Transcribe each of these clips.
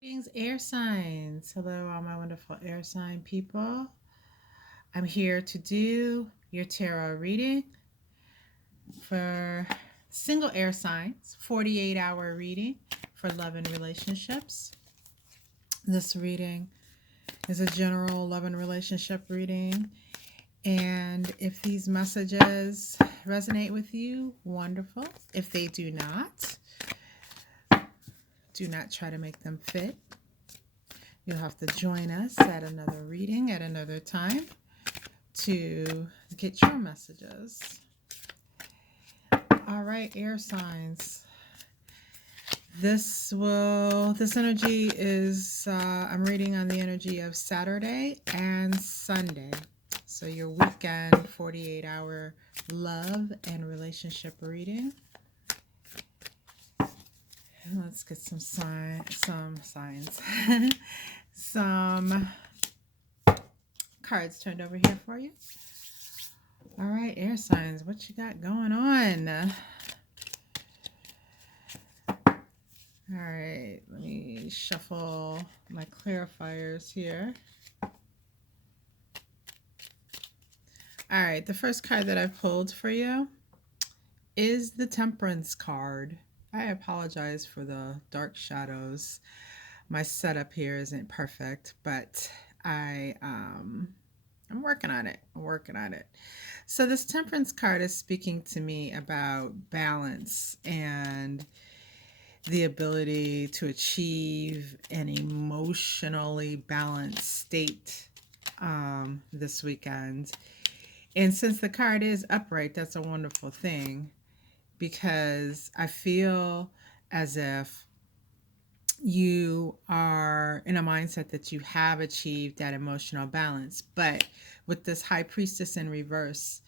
Greetings, air signs. Hello, all my wonderful air sign people. I'm here to do your tarot reading for single air signs, 48-hour reading for love and relationships. This reading is a general love and relationship reading. And if these messages resonate with you, wonderful. If they do not try to make them fit. You'll have to join us at another reading at another time to get your messages. All right, air signs. This energy is I'm reading on the energy of Saturday and Sunday. So your weekend 48-hour love and relationship reading. Let's get some signs. Some cards turned over here for you. All right, air signs, what you got going on? All right, let me shuffle my clarifiers here. All right, the first card that I pulled for you is the Temperance card. I apologize for the dark shadows. My setup here isn't perfect, but I'm working on it. So this Temperance card is speaking to me about balance and the ability to achieve an emotionally balanced state this weekend. And since the card is upright, that's a wonderful thing because I feel as if you are in a mindset that you have achieved that emotional balance. But with this High Priestess in reverse,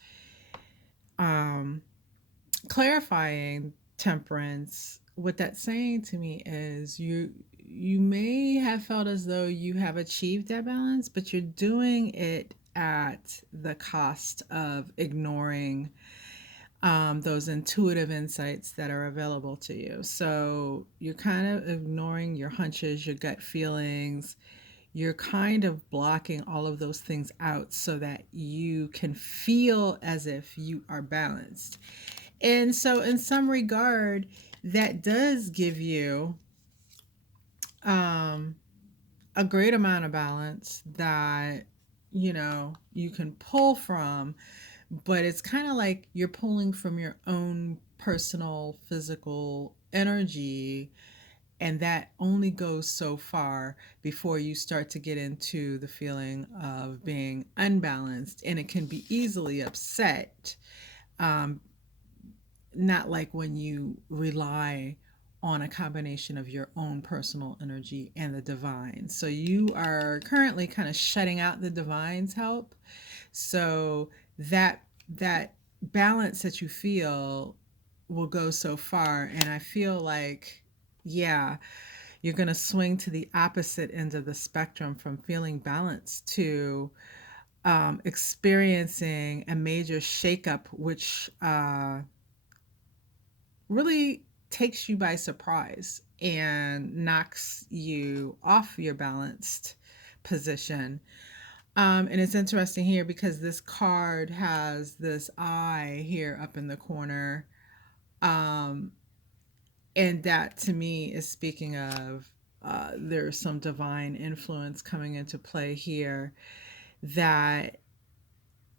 clarifying temperance, what that's saying to me is you may have felt as though you have achieved that balance, but you're doing it at the cost of ignoring those intuitive insights that are available to you. So you're kind of ignoring your hunches, your gut feelings. You're kind of blocking all of those things out so that you can feel as if you are balanced. And so, in some regard, that does give you a great amount of balance that you can pull from, but it's kind of like you're pulling from your own personal physical energy, and that only goes so far before you start to get into the feeling of being unbalanced, and it can be easily upset. um, Not like when you rely on a combination of your own personal energy and the divine. So you are currently kind of shutting out the divine's help. So that balance that you feel will go so far, and I feel like, yeah, you're going to swing to the opposite end of the spectrum from feeling balanced to experiencing a major shakeup, which really takes you by surprise and knocks you off your balanced position. And it's interesting here because this card has this eye here up in the corner. Um, and that to me is speaking of there's some divine influence coming into play here that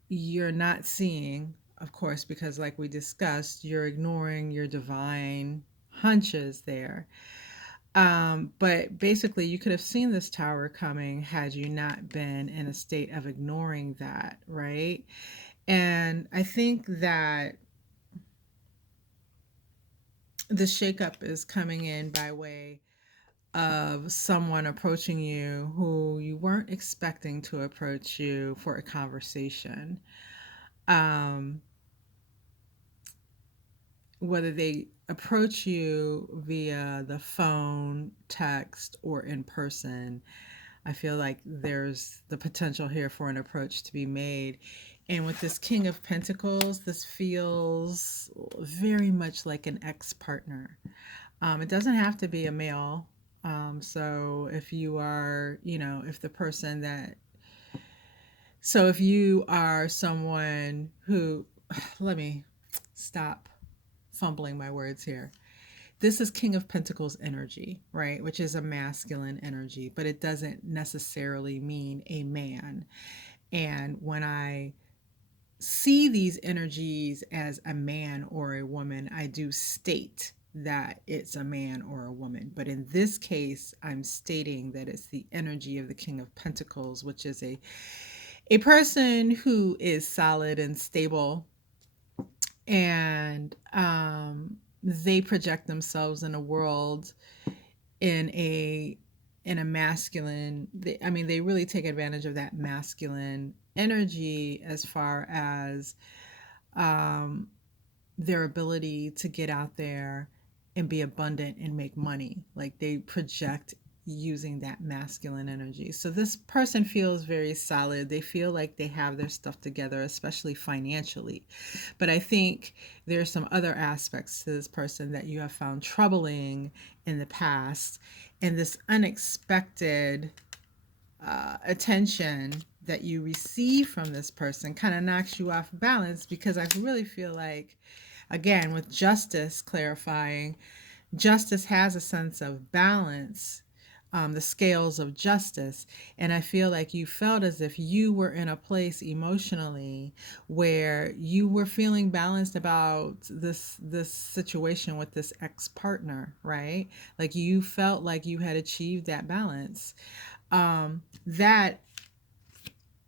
you're not seeing, of course, because like we discussed, you're ignoring your divine hunches there. But basically, you could have seen this tower coming had you not been in a state of ignoring that, right? And I think that the shakeup is coming in by way of someone approaching you who you weren't expecting to approach you for a conversation. Um, Whether they approach you via the phone, text, or in person, I feel like there's the potential here for an approach to be made. And with this King of Pentacles, this feels very much like an ex partner. It doesn't have to be a male. So if you are, if the person that, so if you are someone who, let me stop fumbling my words here. This is King of Pentacles energy, right? Which is a masculine energy, but it doesn't necessarily mean a man. And when I see these energies as a man or a woman, I do state that it's a man or a woman. But in this case, I'm stating that it's the energy of the King of Pentacles, which is a person who is solid and stable, and they project themselves in a world in a masculine, I mean, they really take advantage of that masculine energy as far as um, their ability to get out there and be abundant and make money. Like they project using that masculine energy. So this person feels very solid. They feel like they have their stuff together, especially financially. But I think there's some other aspects to this person that you have found troubling in the past. And this unexpected attention that you receive from this person kind of knocks you off balance, because I really feel like, again, with justice clarifying, justice has a sense of balance, the scales of justice. And I feel like you felt as if you were in a place emotionally where you were feeling balanced about this situation with this ex-partner, right? Like you felt like you had achieved that balance. That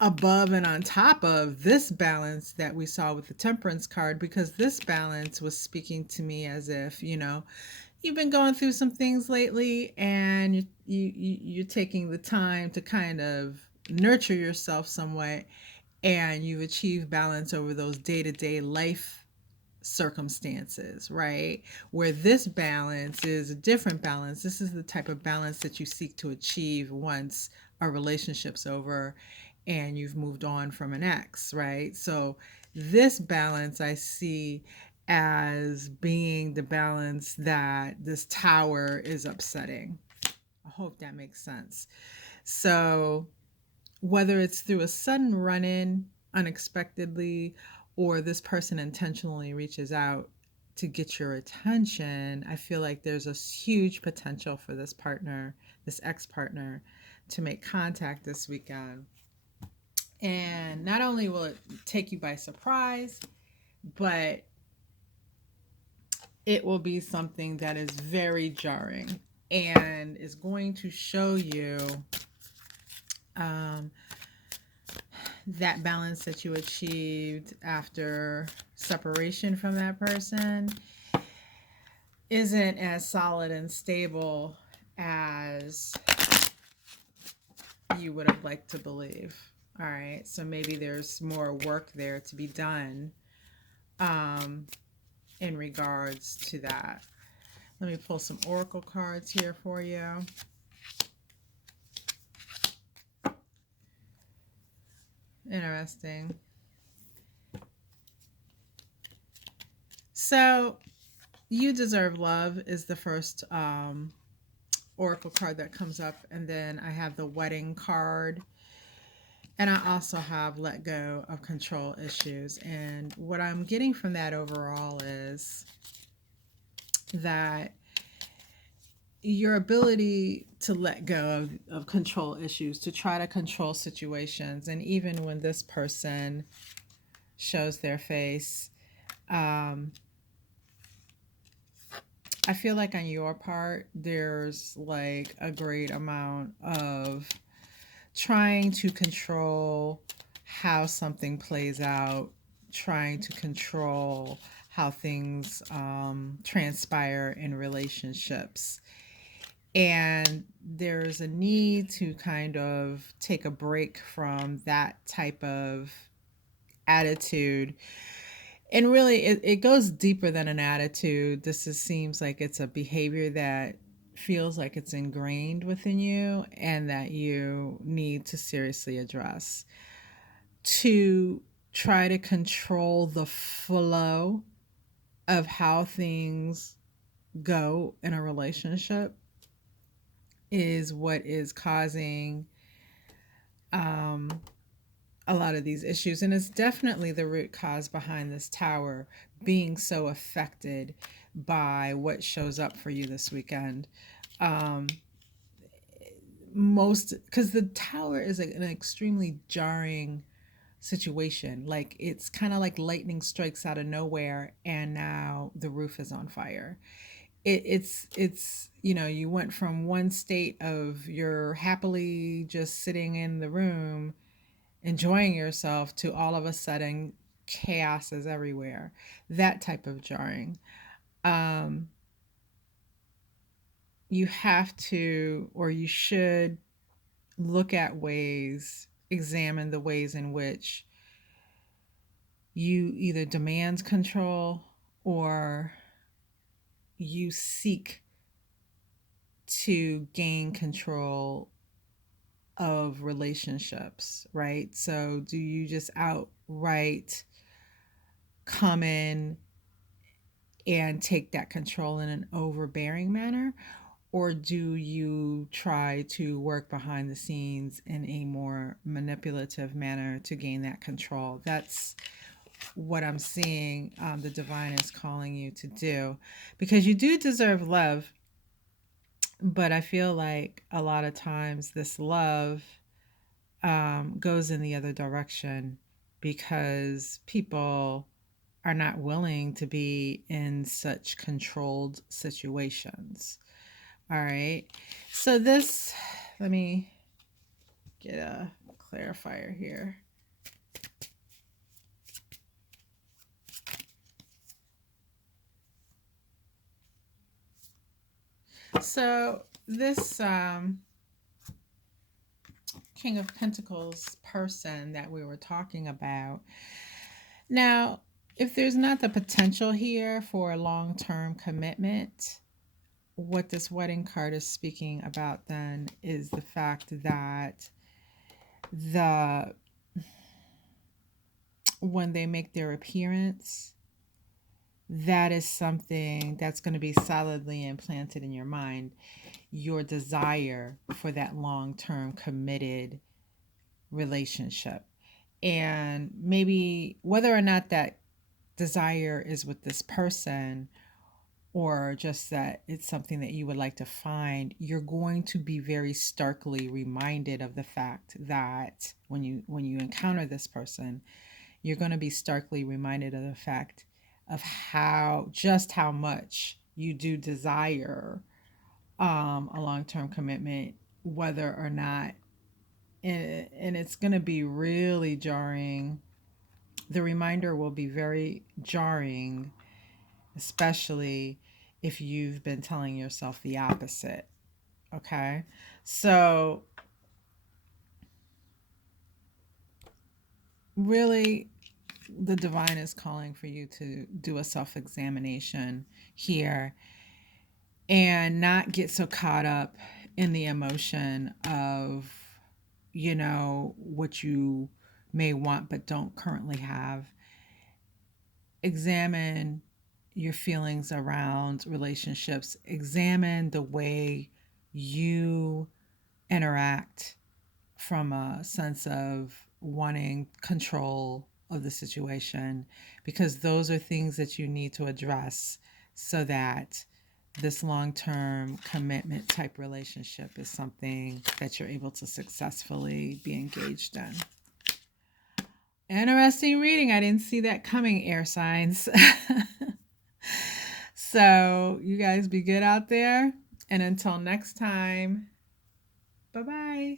above and on top of this balance that we saw with the temperance card, because this balance was speaking to me as if, you've been going through some things lately, and you're taking the time to kind of nurture yourself somewhat, and you've achieved balance over those day-to-day life circumstances, right? Where this balance is a different balance. This is the type of balance that you seek to achieve once a relationship's over and you've moved on from an ex, right? So this balance I see as being the balance that this tower is upsetting. I hope that makes sense. So whether it's through a sudden run in unexpectedly, or this person intentionally reaches out to get your attention, I feel like there's a huge potential for this partner, this ex partner, to make contact this weekend. And not only will it take you by surprise, but it will be something that is very jarring and is going to show you um, that balance that you achieved after separation from that person isn't as solid and stable as you would have liked to believe. All right, so maybe there's more work there to be done um, in regards to that. Let me pull some oracle cards here for you. Interesting. So, you deserve love is the first oracle card that comes up, and then I have the wedding card, and I also have let go of control issues. And what I'm getting from that overall is that your ability to let go of control issues, to try to control situations, and even when this person shows their face, um, I feel like on your part, there's like a great amount of trying to control how something plays out, trying to control how things transpire in relationships. And there's a need to kind of take a break from that type of attitude. And really, it goes deeper than an attitude. Seems like it's a behavior that feels like it's ingrained within you and that you need to seriously address, to try to control the flow of how things go in a relationship. is what is causing um, a lot of these issues. And it's definitely the root cause behind this tower being so affected by what shows up for you this weekend. Um, most because the tower is an extremely jarring situation. Like it's kind of like lightning strikes out of nowhere, and now the roof is on fire. It's you went from one state of you're happily just sitting in the room enjoying yourself to all of a sudden chaos is everywhere. That type of jarring. Um, you have to, or you should, look at ways, examine the ways in which you either demand control or you seek to gain control of relationships, right? So, do you just outright come in and take that control in an overbearing manner? Or do you try to work behind the scenes in a more manipulative manner to gain that control? That's what I'm seeing the divine is calling you to do, because you do deserve love. But I feel like a lot of times this love goes in the other direction because people are not willing to be in such controlled situations. All right. So this, let me get a clarifier here. So this King of Pentacles person that we were talking about. Now, if there's not the potential here for a long-term commitment, what this wedding card is speaking about then is the fact that the when they make their appearance, that is something that's going to be solidly implanted in your mind, your desire for that long-term committed relationship. And maybe whether or not that desire is with this person or just that it's something that you would like to find, you're going to be very starkly reminded of the fact that when you encounter this person, you're going to be starkly reminded of the fact of how much you do desire a long-term commitment, whether or not, and it's going to be really jarring. The reminder will be very jarring, especially if you've been telling yourself the opposite. Okay. So, really, the divine is calling for you to do a self examination here and not get so caught up in the emotion of, what you may want but don't currently have. Examine your feelings around relationships, examine the way you interact from a sense of wanting control of the situation, because those are things that you need to address so that this long-term commitment type relationship is something that you're able to successfully be engaged in. Interesting reading. I didn't see that coming, air signs. So, you guys be good out there. And until next time, bye bye.